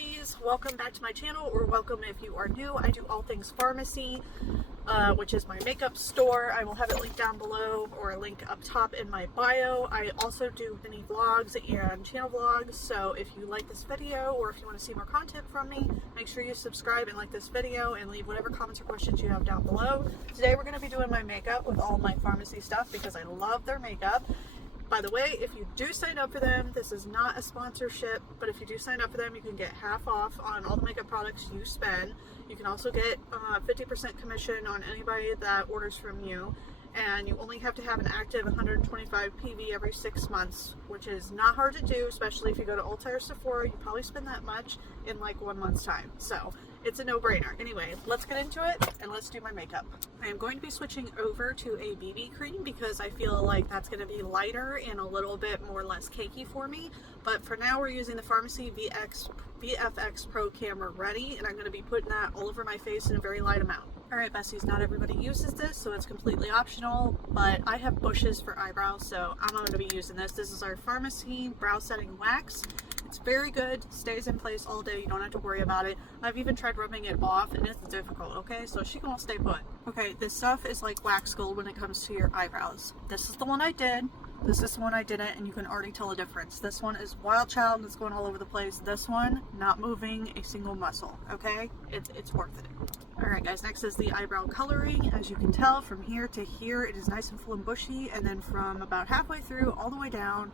besties, welcome back to my channel, or welcome if you are new. I do all things pharmacy, which is my makeup store. I will have it linked down below or a link up top in my bio. I also do mini vlogs and channel vlogs, so if you like this video or if you want to see more content from me, make sure you subscribe and like this video and leave whatever comments or questions you have down below. Today we're going to be doing my makeup with all my pharmacy stuff because I love their makeup. By the way, if you do sign up for them, this is not a sponsorship, but if you do sign up for them, you can get half off on all the makeup products you spend. You can also get 50% commission on anybody that orders from you, and you only have to have an active 125 PV every 6 months, which is not hard to do, especially if you go to Ulta or Sephora. You probably spend that much in like 1 month's time, so it's a no-brainer. Anyway, let's get into it and let's do my makeup. I am going to be switching over to a BB cream because I feel like that's going to be lighter and a little bit more less cakey for me. But for now, we're using the Farmasi VFX Pro Camera Ready, and I'm going to be putting that all over my face in a very light amount. Alright besties, not everybody uses this, so it's completely optional, but I have bushes for eyebrows, so I'm going to be using this. This is our Farmasi Brow Setting Wax. It's very good, stays in place all day, you don't have to worry about it. I've even tried rubbing it off and it's difficult, okay? So she can all stay put. Okay, this stuff is like wax gold when it comes to your eyebrows. This is the one I did. This is the one I didn't, and you can already tell the difference. This one is wild child and it's going all over the place. This one, not moving a single muscle, okay? It's worth it. Alright guys, next is the eyebrow coloring. As you can tell, from here to here, it is nice and full and bushy, and then from about halfway through all the way down,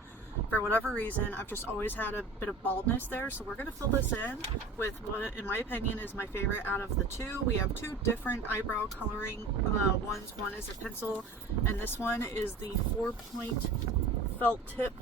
for whatever reason, I've just always had a bit of baldness there, so we're going to fill this in with what, in my opinion, is my favorite out of the two. We have two different eyebrow coloring ones. One is a pencil, and this one is the 4-point felt tip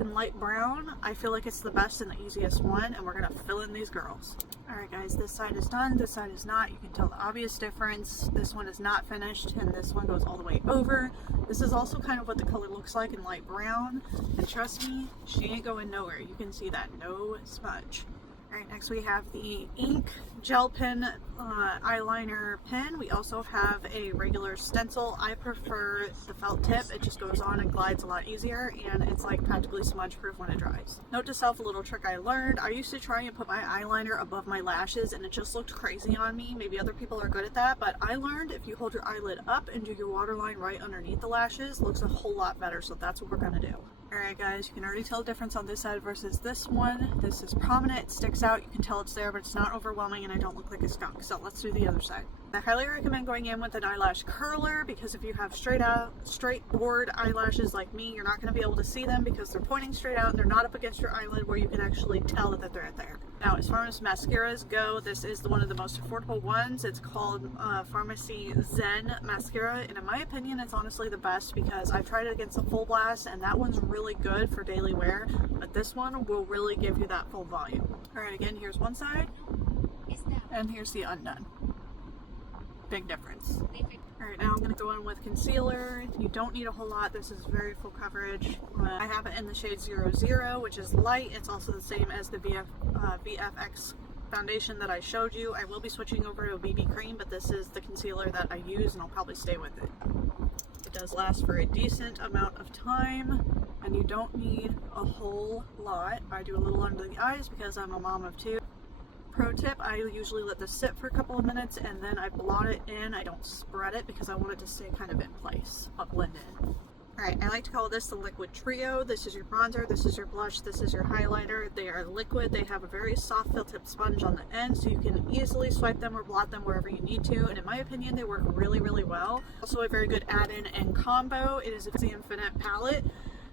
in light brown. I feel like it's the best and the easiest one, and we're going to fill in these girls. Alright guys, this side is done, this side is not. You can tell the obvious difference. This one is not finished, and this one goes all the way over. This is also kind of what the color looks like in light brown, and trust me, she ain't going nowhere. You can see that, no smudge. Alright, next we have the ink gel pen eyeliner pen. We also have a regular stencil. I prefer the felt tip. It just goes on and glides a lot easier, and it's like practically smudge proof when it dries. Note to self, a little trick I learned. I used to try and put my eyeliner above my lashes and it just looked crazy on me. Maybe other people are good at that, but I learned if you hold your eyelid up and do your waterline right underneath the lashes, it looks a whole lot better, so that's what we're gonna do. Alright guys, you can already tell the difference on this side versus this one. This is prominent, it sticks out, you can tell it's there, but it's not overwhelming and I don't look like a skunk. So let's do the other side. I highly recommend going in with an eyelash curler because if you have straight board eyelashes like me, you're not going to be able to see them because they're pointing straight out and they're not up against your eyelid where you can actually tell that they're there. Now, as far as mascaras go, this is one of the most affordable ones. It's called Farmasi Zen Mascara, and in my opinion, it's honestly the best because I've tried it against the Full Blast, and that one's really good for daily wear, but this one will really give you that full volume. Alright, again, here's one side, and here's the undone. Big difference. Alright, now I'm going to go in with concealer. You don't need a whole lot. This is very full coverage. I have it in the shade 00, which is light. It's also the same as the VFX foundation that I showed you. I will be switching over to a BB cream, but this is the concealer that I use, and I'll probably stay with it. It does last for a decent amount of time, and you don't need a whole lot. I do a little under the eyes because I'm a mom of two. Pro tip, I usually let this sit for a couple of minutes and then I blot it in. I don't spread it because I want it to stay kind of in place, but blend in. Alright, I like to call this the liquid trio. This is your bronzer, this is your blush, this is your highlighter. They are liquid, they have a very soft felt tip sponge on the end, so you can easily swipe them or blot them wherever you need to, and in my opinion they work really, really well. Also a very good add-in and combo. It is a the Infinite palette.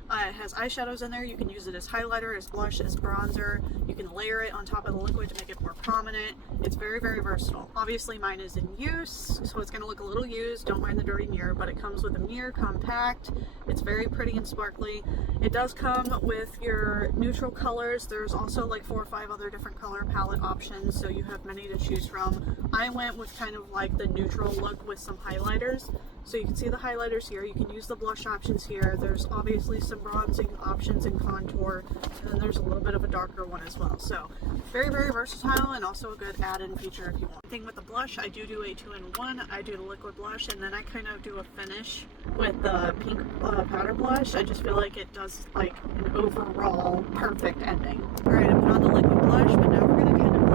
It has eyeshadows in there. You can use it as highlighter, as blush, as bronzer. You can layer it on top of the liquid to make it more prominent. It's very, very versatile. Obviously mine is in use, so it's going to look a little used. Don't mind the dirty mirror, but it comes with a mirror, compact. It's very pretty and sparkly. It does come with your neutral colors. There's also like 4 or 5 other different color palette options, so you have many to choose from. I went with kind of like the neutral look with some highlighters. So you can see the highlighters here, you can use the blush options here, there's obviously some bronzing options and contour, and then there's a little bit of a darker one as well. So very, very versatile and also a good add-in feature if you want. Thing with the blush, I do a 2-in-1, I do the liquid blush and then I kind of do a finish with the pink powder blush. I just feel like it does like an overall perfect ending. Alright, I put on the liquid blush, but now we're going to kind of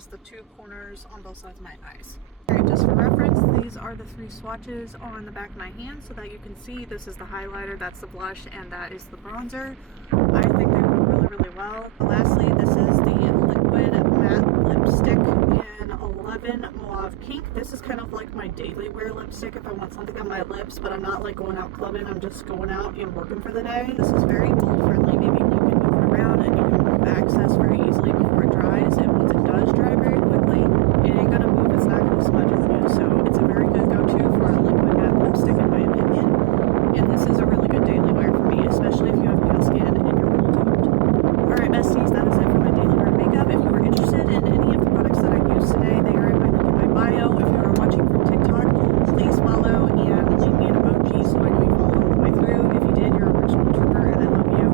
just the two corners on both sides of my eyes. Alright, just for reference, these are the 3 swatches on the back of my hand so that you can see this is the highlighter, that's the blush, and that is the bronzer. I think they go really, really well. Lastly, this is the liquid matte lipstick in 11 Mauve Pink. This is kind of like my daily wear lipstick if I want something on my lips, but I'm not like going out clubbing, I'm just going out and working for the day. This is very mold friendly, meaning you can move it around and you can remove access very easily before it dries, and once it does dry very quickly, it ain't gonna move, it's not gonna smudge on you, so it's a very good go-to for a liquid matte lipstick in my opinion, and this is a really good daily wear for me, especially if you have pale skin and you're cold toned. Alright besties, that is it for my daily wear makeup. If you are interested in any of the products that I used today, they are in my link in my bio. If you are watching from TikTok, please follow and leave me an emoji so I know you followed all the way through. If you did, you're a original trooper and I love you.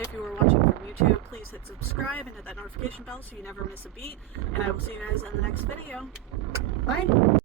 If you are watching from YouTube, please hit subscribe and hit that notification bell so you never miss a beat, and I will see you guys in the next video. Bye!